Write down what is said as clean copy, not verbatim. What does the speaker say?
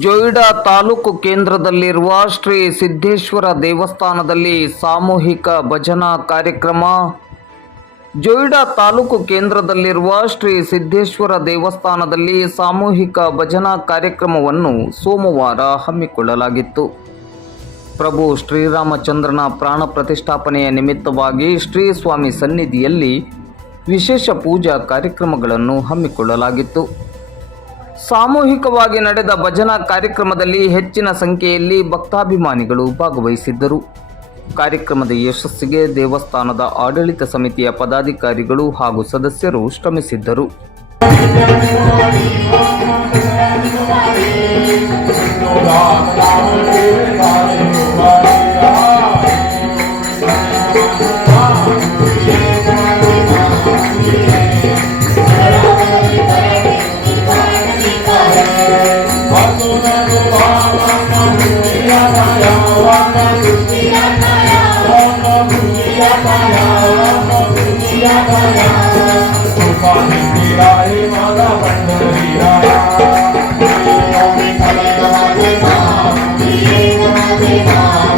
ಜೊಯ್ಡಾ ತಾಲೂಕು ಕೇಂದ್ರದಲ್ಲಿರುವ ಶ್ರೀ ಸಿದ್ದೇಶ್ವರ ದೇವಸ್ಥಾನದಲ್ಲಿ ಸಾಮೂಹಿಕ ಭಜನಾ ಕಾರ್ಯಕ್ರಮ. ಜೊಯ್ಡಾ ತಾಲೂಕು ಕೇಂದ್ರದಲ್ಲಿರುವ ಶ್ರೀ ಸಿದ್ದೇಶ್ವರ ದೇವಸ್ಥಾನದಲ್ಲಿ ಸಾಮೂಹಿಕ ಭಜನಾ ಕಾರ್ಯಕ್ರಮವನ್ನು ಸೋಮವಾರ ಹಮ್ಮಿಕೊಳ್ಳಲಾಗಿತ್ತು. ಪ್ರಭು ಶ್ರೀರಾಮಚಂದ್ರನ ಪ್ರಾಣ ಪ್ರತಿಷ್ಠಾಪನೆಯ ನಿಮಿತ್ತವಾಗಿ ಶ್ರೀ ಸ್ವಾಮಿ ಸನ್ನಿಧಿಯಲ್ಲಿ ವಿಶೇಷ ಪೂಜಾ ಕಾರ್ಯಕ್ರಮಗಳನ್ನು ಹಮ್ಮಿಕೊಳ್ಳಲಾಗಿತ್ತು. ಸಾಮೂಹಿಕವಾಗಿ ನಡೆದ ಭಜನಾ ಕಾರ್ಯಕ್ರಮದಲ್ಲಿ ಹೆಚ್ಚಿನ ಸಂಖ್ಯೆಯಲ್ಲಿ ಭಕ್ತಾಭಿಮಾನಿಗಳು ಭಾಗವಹಿಸಿದ್ದರು. ಕಾರ್ಯಕ್ರಮದ ಯಶಸ್ಸಿಗೆ ದೇವಸ್ಥಾನದ ಆಡಳಿತ ಸಮಿತಿಯ ಪದಾಧಿಕಾರಿಗಳು ಹಾಗೂ ಸದಸ್ಯರು ಶ್ರಮಿಸಿದ್ದರು. Bye.